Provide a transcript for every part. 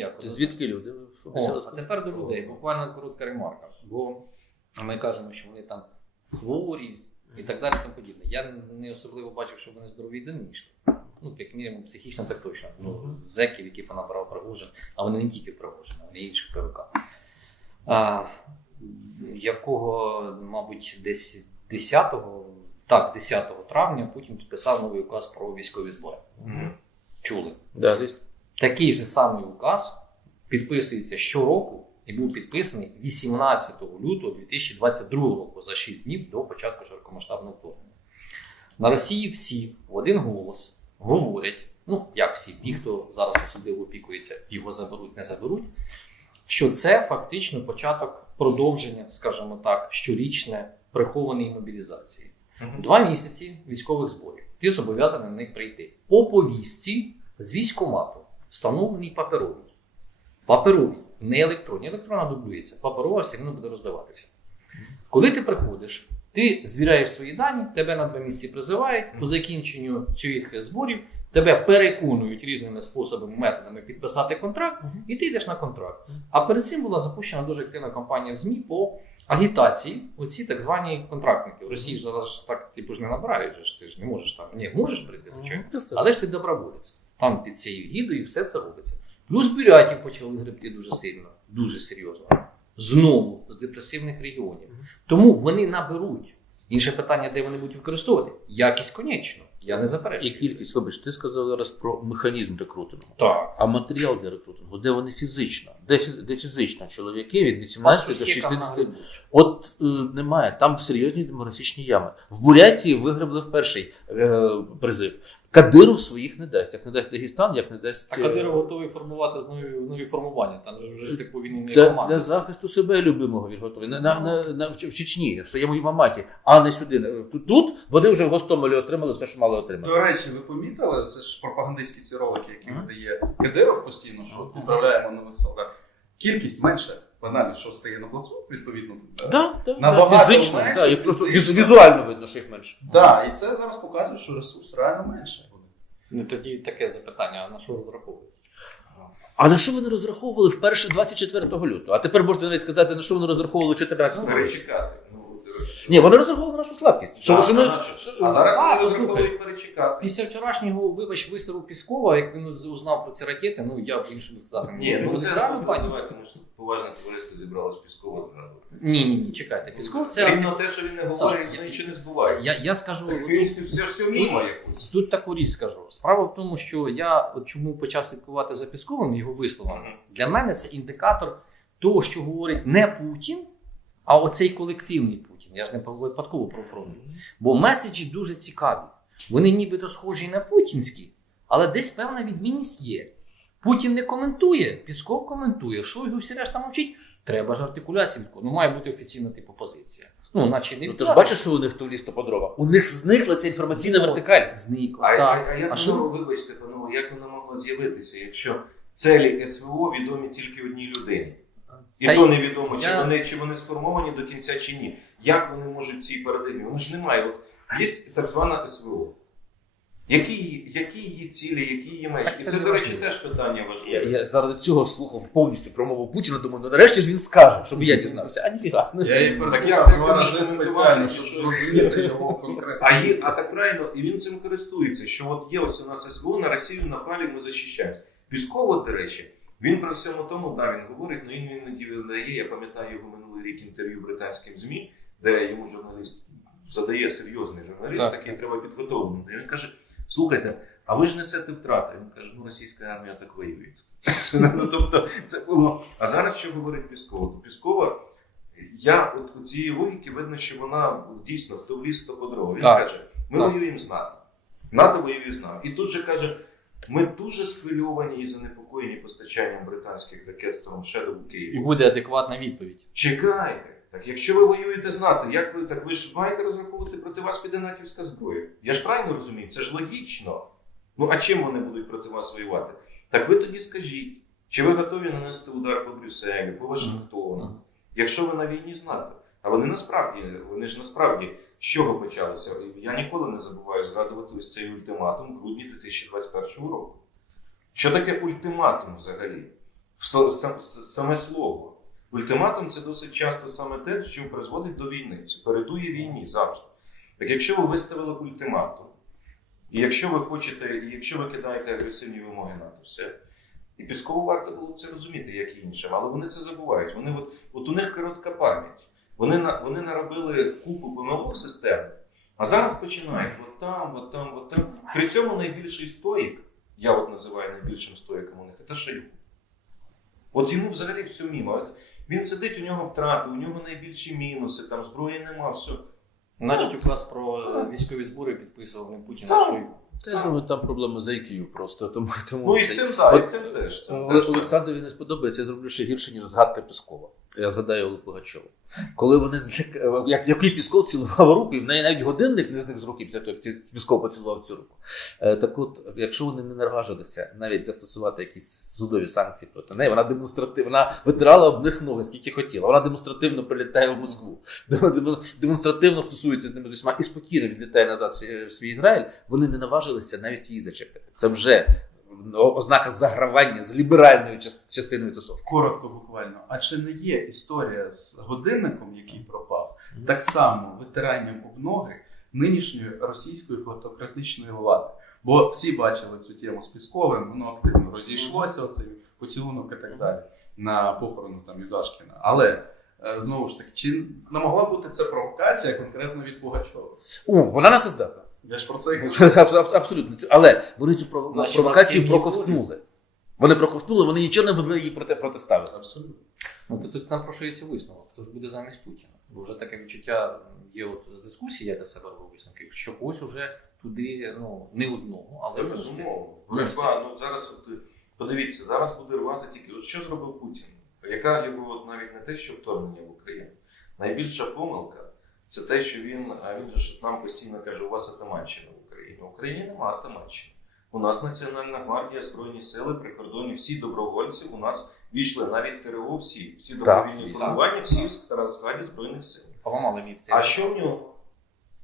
ніякого. Звідки люди? О, а тепер до людей. Буквально коротка ремарка. Бо ми кажемо, що вони там хворі і так далі. Тому подібне. Я не особливо бачив, що вони здорові і дивні йшли. Ну, як мінімум, психічно так точно. Ну, зеків, які понабрав Пригожин, а вони не тільки Пригожин, а вони інших ПВК. А, якого, мабуть, десь 10-го, так, 10 травня Путін підписав новий указ про військові збори. Чули? Да, звісно. Такий же самий указ підписується щороку і був підписаний 18 лютого 2022 року за 6 днів до початку широкомасштабного вторгнення. На Росії всі в один голос говорять, ну як всі, ті, хто зараз особливо опікується, його заберуть, не заберуть, що це фактично початок продовження, скажімо так, щорічне прихованої мобілізації. Два місяці військових зборів. Ти зобов'язаний на них прийти. По повістці з військомату, встановлений паперовий. Паперовий, не електронний. Електронна дублюється. Паперова все одно буде роздаватися. Коли ти приходиш, ти звіряєш свої дані, тебе на два місяці призивають, по закінченню цих зборів тебе переконують різними способами, методами підписати контракт, і ти йдеш на контракт. А перед цим була запущена дуже активна кампанія в ЗМІ по агітації, оці так звані контрактники. В Росії зараз так типу ж не набирають, ти ж не можеш там. Ні, можеш прийти, звичайно. Але ж ти доброволець. Там під цією гідою все це робиться. Плюс бурятів почали гребти дуже сильно, дуже серйозно. Знову з депресивних регіонів. Тому вони наберуть. Інше питання, де вони будуть використовувати. Якість конечно. Я не заперечую. І кількість, вибач, ти сказав зараз про механізм рекрутингу. Так. А матеріал для рекрутингу, де вони фізично? Де, де фізично чоловіки від 18 до 60? От е, немає, там серйозні демографічні ями. В Бурятії вигребли в перший е, призив. Кадиров своїх не дасть. Як не дасть Дагестан, як не дасть. А Кадиров готовий формувати нові, нові формування. Там вже типу він не команда. для захисту себе любимого він готовий. На, на, на, на, в Чечні, в своєму Імаматі, а не сюди. Тут, тут вони вже в Гостомелі отримали все, що мали отримати. До речі, ви помітили, це ж пропагандистські ці ролики, які видає Кадиров постійно, що от відправляємо нових солдат. Кількість менше, банально, що стає на плацу, відповідно. Да. Да, да, Набагато фізично, менше, да, і просто візуально видно, що їх менше. Да, і це зараз показує, що ресурс реально менше. Ну, тоді таке запитання: а на що розраховують? А на що вони розраховували вперше 24 лютого? А тепер можна навіть сказати, на що вони розраховували 14 року. Перечекати. Ну, Ні, вони розраховували нашу слабкість. Що, що ми... А зараз А, вони послухай. розраховують перечекати. Після вчорашнього, вибач, висеру Піскова, як він узнав про ці ракети, ну я по-іншому сказати. не Ні, можу. ну це реально ну, пані. давайте, ми ж тут поважне товариство зібралось Піскова згадувати. Ні, ні, ні, чекайте. Пісков це. Рівно те, що він не Саша, говорить, я- нічого не збувається. Я, я скажу. Він все, все вміє якусь. Тут таку річ скажу. Справа в тому, що я от чому почав слідкувати за Пісковим його висловами. Для мене це індикатор того, що говорить не Путін, а оцей колективний Путін. Я ж не випадково про фронт. Бо меседжі дуже цікаві. Вони нібито схожі на путінські, але десь певна відмінність є. Путін не коментує, Пісков коментує. Шойгу всі решта мовчить. Треба ж артикуляція. Ну, має бути офіційна типу позиція. Ну, наче не Ну, ти ж бачиш, що у них то в ліс, то по дрова. У них зникла ця інформаційна Ну, вертикаль. Зникла. А, так. а, а як А що воно, вибачте, панове, як воно могло з'явитися, якщо цілі СВО відомі тільки одній людині? І Та то невідомо, чи вони чи вони сформовані до кінця чи ні. Як вони можуть цій парадигмі? Воно ж немає. От є так звана СВО. Які, її- які її цілі, які її межі? І це це, до речі, важливо. теж питання важливе. я заради цього слухав повністю промову Путіна, думаю, ну нарешті ж він скаже, щоб я дізнався. А ніфіга. Я її я- я можу спеціально, щоб зрозуміти його конкретно. А, є, а так правильно, і він цим користується, що от є ось у нас СВО, на Росію напали, ми захищаємося. Пісков, до речі, він при всьому тому, да, він говорить, ну він іноді видає, я пам'ятаю його минулий рік інтерв'ю британським ЗМІ, де йому журналіст задає серйозний журналіст, Так. такий треба підготовлений. Він каже: слухайте, а ви ж несете втрати. Він каже, ну російська армія так воює. ну, тобто, це було. А зараз що говорить Піскова? То Піскова, я от у цієї логіки видно, що вона дійсно хто в ліс, хто по дрова. Він Так. каже: ми Так. воюємо з НАТО. НАТО воює з нами. І тут же каже: ми дуже схвильовані і занепокоєні постачанням британських ракет Storm Shadow у І буде адекватна відповідь. Чекайте. Так якщо ви воюєте з НАТО, як ви так ви ж маєте розраховувати проти вас піде натівська зброя? Я ж правильно розумію, це ж логічно. Ну а чим вони будуть проти вас воювати? Так ви тоді скажіть, чи ви готові нанести удар по Брюсселю, по Вашингтону, якщо ви на війні з НАТО? А вони насправді, вони ж насправді з чого почалися? Я ніколи не забуваю згадувати ось цей ультиматум в грудні 2021 року. Що таке ультиматум взагалі? Саме слово. Ультиматум це досить часто саме те, що призводить до війни. Це передує війні завжди. Так якщо ви виставили ультиматум, і якщо ви хочете, і якщо ви кидаєте агресивні вимоги на це все, і Піскову варто було це розуміти, як і іншим, але вони це забувають. Вони от, от у них коротка пам'ять. Вони, на, вони наробили купу помилок систем, а зараз починають от там, от там, от там. При цьому найбільший стоїк, я от називаю найбільшим стоїком у них, це Шойгу. От йому взагалі все мімо. От він сидить, у нього втрати, у нього найбільші мінуси, там зброї нема, все. Значить, указ про е, військові збори підписував не Путін, а. Шойгу. Та я думаю, там проблема з IQ просто. Тому, тому Ну і це- з цим так, і з цим теж. Олександрові не сподобається, я зроблю ще гірше, ніж згадка Піскова. Я згадаю Олег Пугачова. Коли вони як, який Пісков цілував руку, і в неї навіть годинник не зник з руки після того, як Пісков поцілував цю руку. Е, так от, якщо вони не наважилися навіть застосувати якісь судові санкції проти неї, вона демонстративно витирала об них ноги, скільки хотіла. Вона демонстративно прилітає в Москву, Дем- дем- демонстративно стосується з ними з усіма і спокійно відлітає назад в свій, Ізраїль. Вони не наважилися навіть її зачепити. Це вже ознака загравання з ліберальною частиною тусовки. Коротко буквально. А чи не є історія з годинником, який пропав, так само витиранням об ноги нинішньої російської платократичної влади? Бо всі бачили цю тему з Пісковим, воно активно розійшлося, оцей поцілунок і так далі на похорону там Юдашкіна. Але е, знову ж таки, чи не могла бути це провокація конкретно від Пугачова? О, вона на це здатна. Я ж про це і кажу. Абс- Абсолютно. Але вони цю провокацію проковтнули. Вони проковтнули, вони нічого не могли її проти, протиставити. Абсолютно. Ну, то тут напрошується висновок, хто ж буде замість Путіна. Бо вже таке відчуття є от з дискусії, я для себе робив висновки, що ось уже туди, ну, не одного, але безумовно. Ну зараз от, подивіться, зараз буде рвати тільки. От що зробив Путін? Яка його от навіть не те, що вторгнення в Україну. Найбільша помилка це те, що він, він же ж нам постійно каже, у вас атаманщина в Україні. В Україні немає атаманщини. У нас Національна гвардія, Збройні сили, прикордонні, всі добровольці у нас війшли, навіть ТРО всі, всі добровільні формування, всі в складі Збройних сил. Поламали міф А що в нього?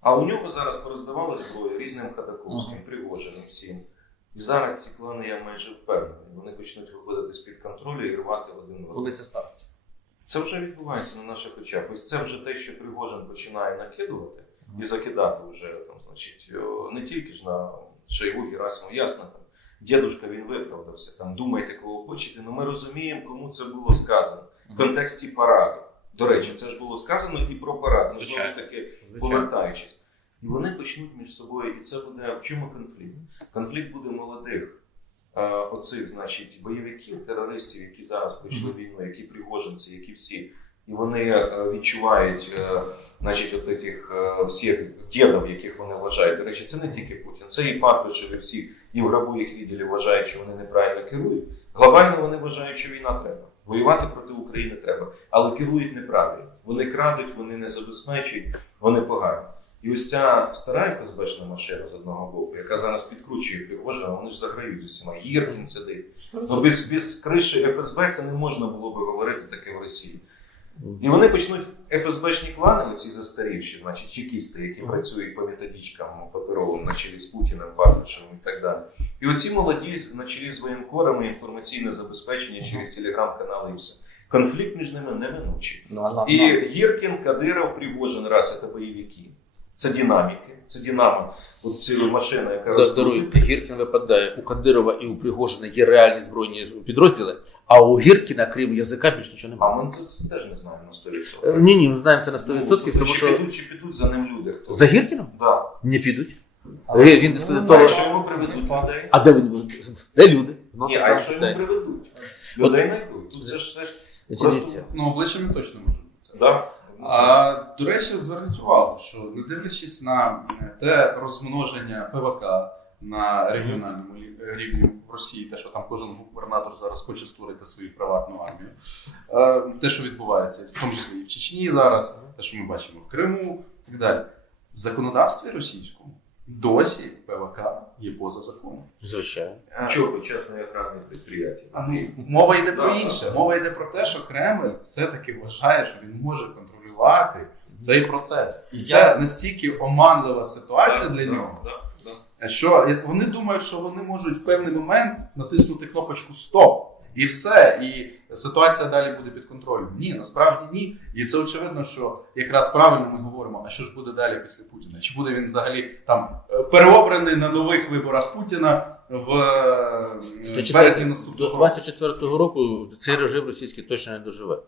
А у нього зараз пороздавали зброю різним Ходаковським, Ага. Пригожиним всім. І зараз ці клани, я майже впевнений, вони почнуть виходити з-під контролю і рвати один в Коли це станеться? Це вже відбувається на наших очах. Ось це вже те, що Пригожин починає накидувати і закидати вже там, значить, не тільки ж на Шойгу, Герасиму, ясно там. Дідушка він виправдався, там думайте, кого хочете, але ми розуміємо, кому це було сказано в контексті параду. До речі, це ж було сказано і про парад. Ми знову ж таки повертаючись. І вони почнуть між собою, і це буде в чому конфлікт? Конфлікт буде молодих оцих, значить, бойовиків, терористів, які зараз прийшли війну, які пригожинці, які всі. І вони е, відчувають, е, значить, от е, всіх дідів, яких вони вважають. До речі, це не тільки Путін, це і Патрушев, і всі, і в гробу їх відділі вважають, що вони неправильно керують. Глобально вони вважають, що війна треба. Воювати проти України треба, але керують неправильно. Вони крадуть, вони не забезпечують, вони погані. І ось ця стара ФСБшна машина з одного боку, яка зараз підкручує Пригожина, вони ж заграють з усіма. Гіркін сидить. Ну, без, без криші ФСБ це не можна було би говорити таке в Росії. І вони почнуть ФСБшні клани, оці застарівші, значить, чекісти, які працюють по методичкам паперовим на чолі з Путіним, Патрушевим і так далі. І оці молоді на чолі з воєнкорами, інформаційне забезпечення через телеграм-канали і все. Конфлікт між ними неминучий. Ну, І Гіркін, Кадиров, Пригожин, раз це бойовики. Це динаміки, це динамо. От ціла машина, яка Да, Даруй, Гіркін випадає. У Кадирова і у Пригожина є реальні збройні підрозділи, а у Гіркіна, крім язика, більш нічого А ми тут теж не знаємо на 100%. Е, Ні, ні, ми знаємо це на 100%, Ну, тобто, тому чи що підуть, чи підуть за ним люди. Хто? за Гіркіном Да. не підуть. Але- Він- він Ну, дискредитовує- А якщо йому приведуть людей? А де він буде? Де люди? Ну, Ні, а якщо йому приведуть? Людей знайдуть. Тут це ж це ж Дивіться. Ну, обличчями точно може бути. да. А, до речі, зверніть увагу, що не дивлячись на е, те розмноження ПВК на регіональному рівні в Росії, те, що там кожен губернатор зараз хоче створити свою приватну армію, е, те, що відбувається, в тому числі і в Чечні зараз, те, що ми бачимо в Криму, і так далі. В законодавстві російському досі ПВК є поза законом. Звичайно. Чого частної охранні підприємства? А ну, мова йде про інше. Мова йде про те, що Кремль все-таки вважає, що він може контролювати цей процес. І це Я- настільки оманлива ситуація для нього, що вони думають, що вони можуть в певний момент натиснути кнопочку Стоп і все. І ситуація далі буде під контролем. Ні, насправді ні. І це очевидно, що якраз правильно ми говоримо, а що ж буде далі після Путіна? Чи буде він взагалі там е, переобраний на нових виборах Путіна в е, березні наступного До року? 24-го року цей режим російський точно не доживе.